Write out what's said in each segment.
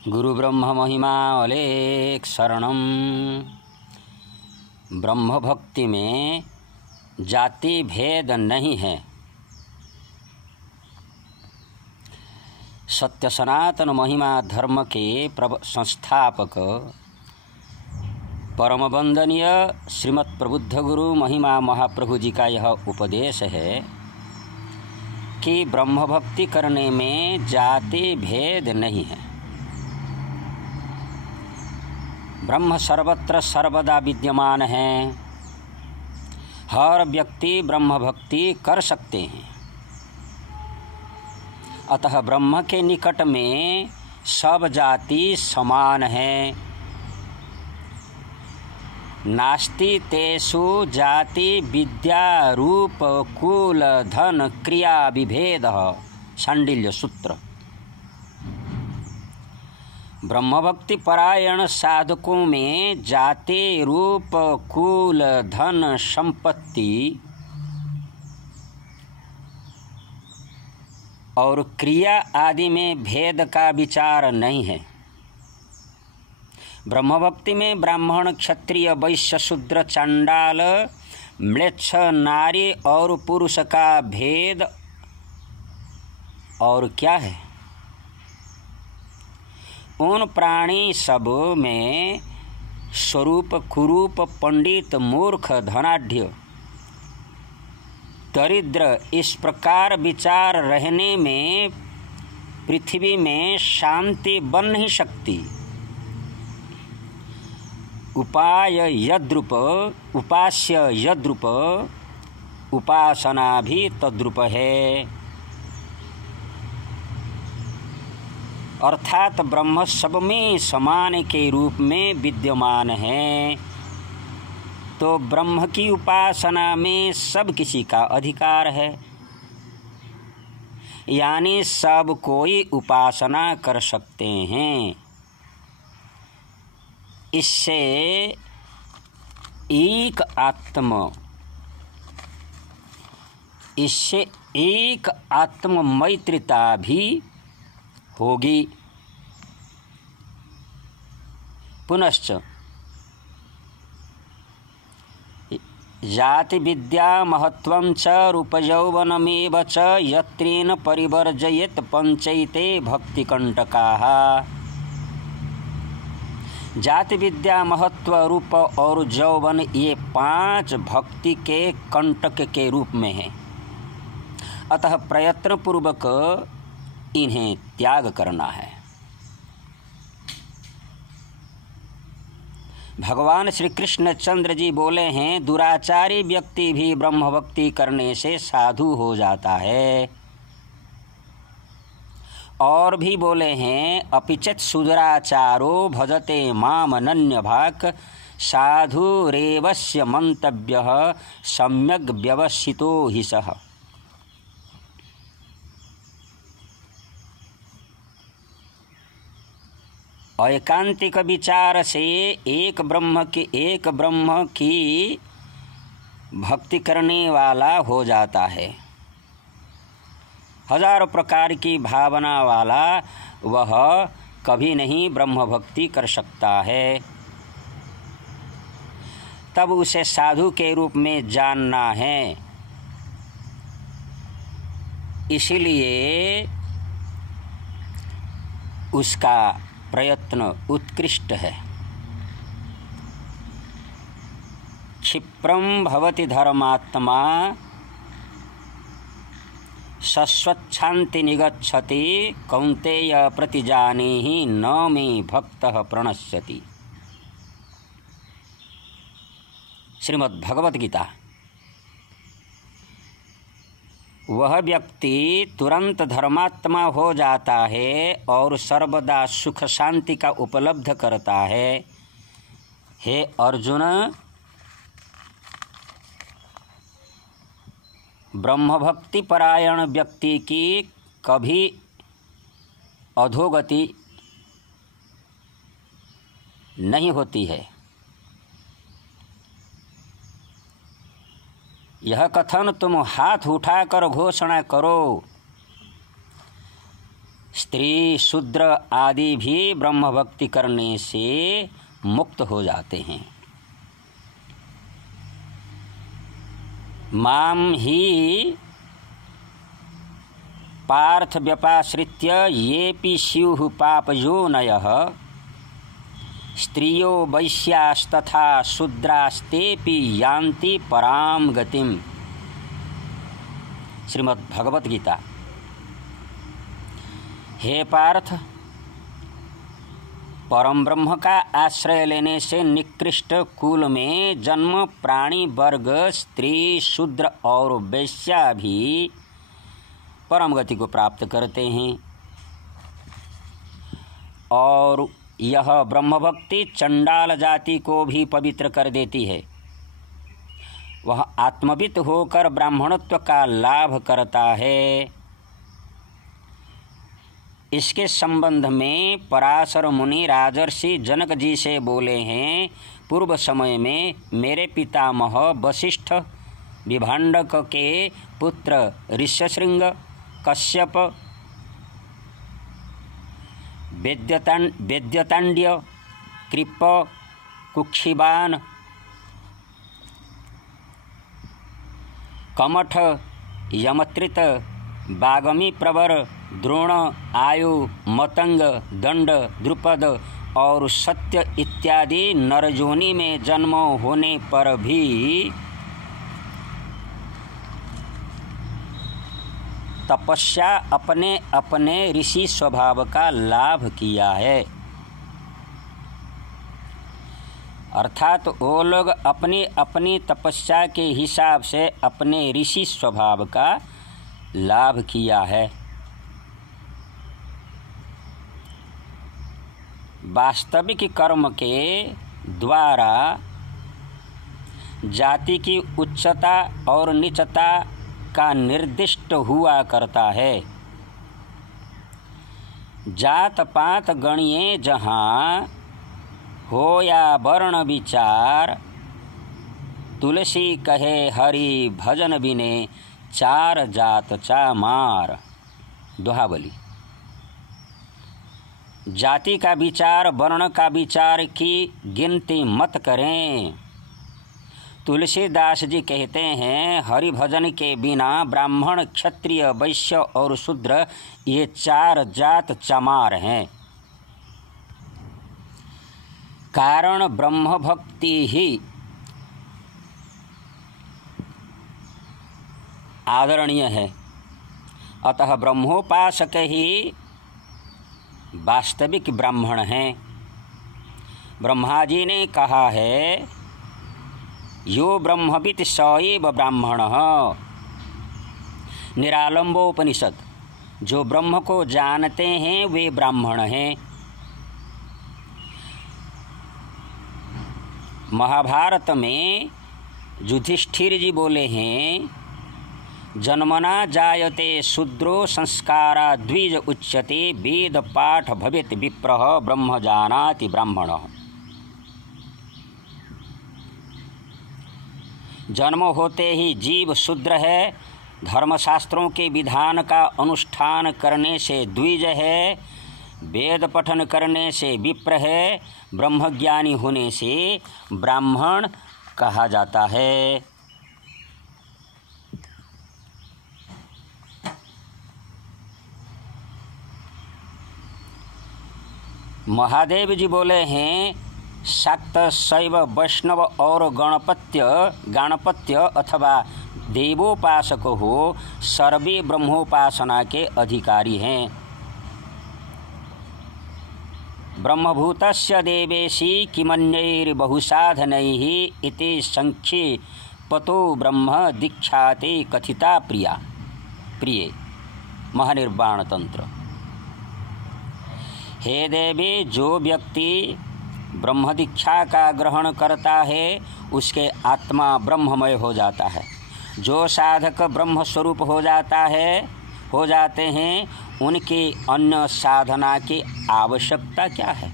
गुरु ब्रह्म महिमा अलेख शरणम। ब्रह्म भक्ति में जाति भेद नहीं है। सत्य सनातन महिमा धर्म के संस्थापक परम वंदनीय श्रीमद् प्रबुद्ध गुरु महिमा महाप्रभु जी का यह उपदेश है कि ब्रह्म भक्ति करने में जाति भेद नहीं है। ब्रह्म सर्वत्र सर्वदा विद्यमान है। हर व्यक्ति ब्रह्म भक्ति कर सकते हैं। अतः ब्रह्म के निकट में सब जाति समान है। नास्ति तेषु जाति विद्या रूप कुल धन क्रिया विभेद। शाण्डिल्य सूत्र। ब्रह्म भक्ति परायण साधकों में जाति रूप कुल धन संपत्ति और क्रिया आदि में भेद का विचार नहीं है। ब्रह्म भक्ति में ब्राह्मण क्षत्रिय वैश्य शूद्र चांडाल म्लेच्छ नारी और पुरुष का भेद और क्या है। उन प्राणी सब में स्वरूप कुरूप पंडित मूर्ख धनाढ्य दरिद्र इस प्रकार विचार रहने में पृथ्वी में शांति बन नहीं सकती। उपाय यद्रूप उपास्य यद्रूप उपासना भी तद्रूप है। अर्थात ब्रह्म सब में समान के रूप में विद्यमान है। तो ब्रह्म की उपासना में सब किसी का अधिकार है, यानी सब कोई उपासना कर सकते हैं। इससे एक आत्म मैत्रिता भी होगी। पुनश्च जाति विद्या महत्वं च रूपयौवनमेव च यत्रेन परिवर्जयेत पंचैते भक्तिकंटकाः। जाति विद्या महत्व रूप और यौवन ये 5 भक्ति के कंटक के रूप में हैं। अतः प्रयत्न पूर्वक इन्हें त्याग करना है। भगवान श्री कृष्ण चंद्र जी बोले हैं, दुराचारी व्यक्ति भी ब्रह्म भक्ति करने से साधु हो जाता है। और भी बोले हैं, अपिचेत् सुदुराचारो भजते माम अनन्यभाक् साधुरेवस्य मंतव्यः सम्यग् व्यवसितो हि सः। एकांतिक विचार से एक ब्रह्म की भक्ति करने वाला हो जाता है। हजारों प्रकार की भावना वाला वह कभी नहीं ब्रह्म भक्ति कर सकता है। तब उसे साधु के रूप में जानना है। इसलिए उसका प्रयत्न उत्कृष्ट है। क्षिप्रं भवति धर्मात्मा सस्वच्छान्ति निगच्छति कौन्तेय प्रतिजानीहि न मे भक्तः प्रणश्यति। श्रीमद् भगवत गीता। वह व्यक्ति तुरंत धर्मात्मा हो जाता है और सर्वदा सुख शांति का उपलब्ध करता है। हे अर्जुन, ब्रह्म भक्ति परायण व्यक्ति की कभी अधोगति नहीं होती है। यह कथन तुम हाथ उठाकर घोषणा करो। स्त्री शूद्र आदि भी ब्रह्म भक्ति करने से मुक्त हो जाते हैं। माम ही पार्थ व्यपाश्रित्य येपि स्युः पापयोनयः स्त्रियो वैश्यास्तथा शूद्रास्तेपि यान्ति पराम गतिम। श्रीमद् भगवत गीता। हे पार्थ, परम ब्रह्म का आश्रय लेने से निकृष्ट कुल में जन्म प्राणी वर्ग स्त्री शूद्र और वैश्या भी परम गति को प्राप्त करते हैं। और यह ब्रह्म भक्ति चंडाल जाति को भी पवित्र कर देती है। वह आत्मवित होकर ब्राह्मणत्व का लाभ करता है। इसके संबंध में पराशर मुनि राजर्षि जनक जी से बोले हैं, पूर्व समय में मेरे पितामह वशिष्ठ विभांडक के पुत्र ऋष्यशृंग, कश्यप, वेद्यतांड्य, कृप, कुक्षिबान, कमठ, यमत्रित, बागमी प्रवर, द्रोण, आयु, मतंग, दंड, द्रुपद और सत्य इत्यादि नरजोनी में जन्म होने पर भी तपस्या अपने अपने ऋषि स्वभाव का लाभ किया है। अर्थात वो लोग अपनी अपनी तपस्या के हिसाब से अपने ऋषि स्वभाव का लाभ किया है। वास्तविक कर्म के द्वारा जाति की उच्चता और नीचता का निर्दिष्ट हुआ करता है। जात पात गणिये जहाँ हो या वर्ण विचार, तुलसी कहे हरि भजन बिने चार जात चामार। दोहावली। जाति का विचार, वर्ण का विचार की गिनती मत करें। तुलसीदास जी कहते हैं, हरि भजन के बिना ब्राह्मण, क्षत्रिय, वैश्य और शूद्र ये चार जात चमार हैं। कारण ब्रह्म भक्ति ही आदरणीय है। अतः ब्रह्मोपासक ही वास्तविक ब्राह्मण हैं। ब्रह्मा जी ने कहा है, यो ब्रह्मवित् स एव ब्राह्मणः। निरालंबोपनिषद। जो ब्रह्म को जानते हैं वे ब्राह्मण हैं। महाभारत में युधिष्ठिर जी बोले हैं, जन्मना जायते शूद्रो संस्कारा द्विज उच्यते वेद पाठ भवेत् विप्रः ब्रह्म जानाति ब्राह्मणः। जन्म होते ही जीव शूद्र है, धर्मशास्त्रों के विधान का अनुष्ठान करने से द्विज है, वेद पठन करने से विप्र है, ब्रह्मज्ञानी होने से ब्राह्मण कहा जाता है। महादेव जी बोले हैं, शाक्त, शैव, वैष्णव और गणपत्य अथवा देवोपासक हो, सर्वे ब्रह्मोपासना के अधिकारी हैं। ब्रह्मभूतस्य देवेशी किमन्यैर्बहुसाधनैः इति संख्ये पतो ब्रह्म दीक्षाते कथिता प्रिय। महानिर्वाण तंत्र। हे देवी, जो व्यक्ति ब्रह्म दीक्षा का ग्रहण करता है उसके आत्मा ब्रह्ममय हो जाता है। जो साधक ब्रह्म स्वरूप हो जाते हैं उनकी अन्य साधना की आवश्यकता क्या है।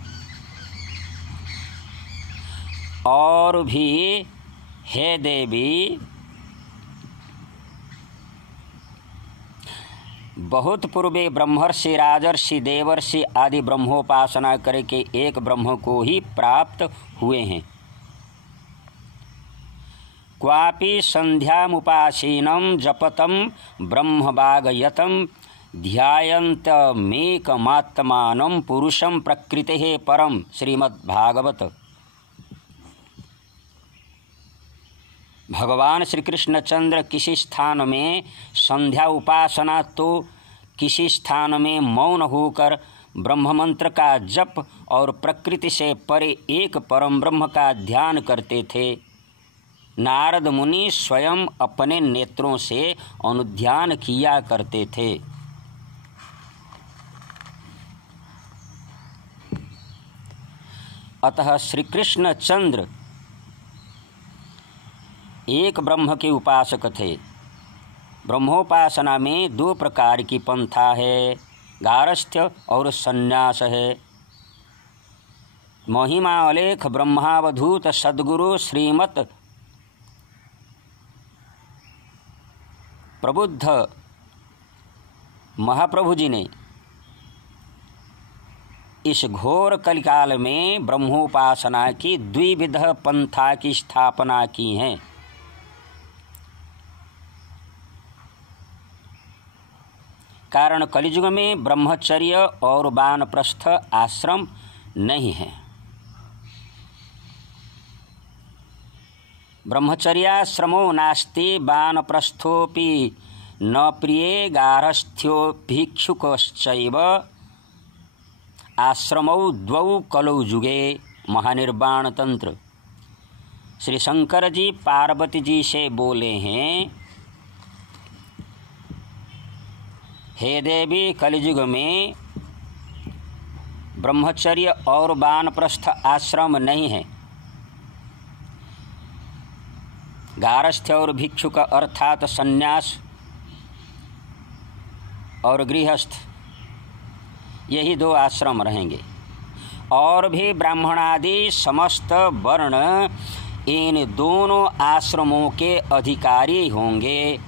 और भी हे देवी, बहुत पूर्वे ब्रह्मर्षि राजर्षि देवर्षि आदि ब्रह्मोपासना करके एक ब्रह्म को ही प्राप्त हुए हैं। क्वापि संध्यामुपासीनं जपतं ब्रह्मवागयतं ध्यायन्तमेकमात्मानं पुरुषं प्रकृतेः परम। श्रीमद्भागवत। भगवान श्री कृष्णचंद्र किसी स्थान में संध्या उपासना तो किसी स्थान में मौन होकर ब्रह्म मंत्र का जप और प्रकृति से परे एक परम ब्रह्म का ध्यान करते थे। नारद मुनि स्वयं अपने नेत्रों से अनुध्यान किया करते थे। अतः श्री कृष्णचंद्र एक ब्रह्म के उपासक थे। ब्रह्मोपासना में दो प्रकार की पंथा है, गारस्थ्य और संन्यास है। महिमा अलेख ब्रह्मावधूत सद्गुरु श्रीमत प्रबुद्ध महाप्रभु जी ने इस घोर कलिकाल में ब्रह्मोपासना की द्विविध पंथा की स्थापना की है। कारण कलियुग में ब्रह्मचर्य और वानप्रस्थ आश्रम नहीं है। ब्रह्मचर्याश्रमो नास्ति वानप्रस्थोपि न प्रिये गारस्थ्यो भिक्षुकश्चैव आश्रमौ द्वौ कलौ जुगे। महानिर्वाण तंत्र। श्री शंकर जी पार्वती जी से बोले हैं, हे देवी, कलियुग में ब्रह्मचर्य और वानप्रस्थ आश्रम नहीं है। गारस्थ्य और भिक्षुक अर्थात सन्यास और गृहस्थ, यही दो आश्रम रहेंगे। और भी ब्राह्मण आदि समस्त वर्ण इन दोनों आश्रमों के अधिकारी होंगे।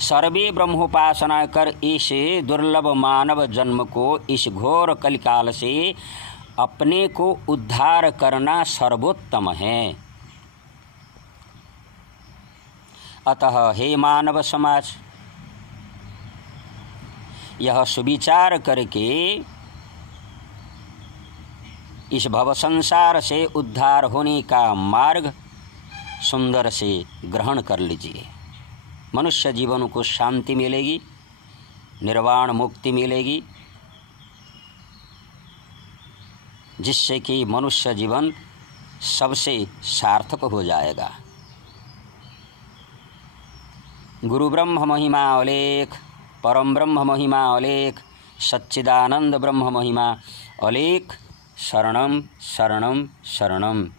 सर्वे ब्रह्मोपासना कर इस दुर्लभ मानव जन्म को, इस घोर कलिकाल से अपने को उद्धार करना सर्वोत्तम है। अतः हे मानव समाज, यह सुविचार करके इस भव संसार से उद्धार होने का मार्ग सुंदर से ग्रहण कर लीजिए। मनुष्य जीवन को शांति मिलेगी, निर्वाण मुक्ति मिलेगी, जिससे कि मनुष्य जीवन सबसे सार्थक हो जाएगा। गुरु ब्रह्म महिमा अलेख, परम ब्रह्म महिमा अलेख, सच्चिदानंद ब्रह्म महिमा अलेख। शरणम शरणम शरणम।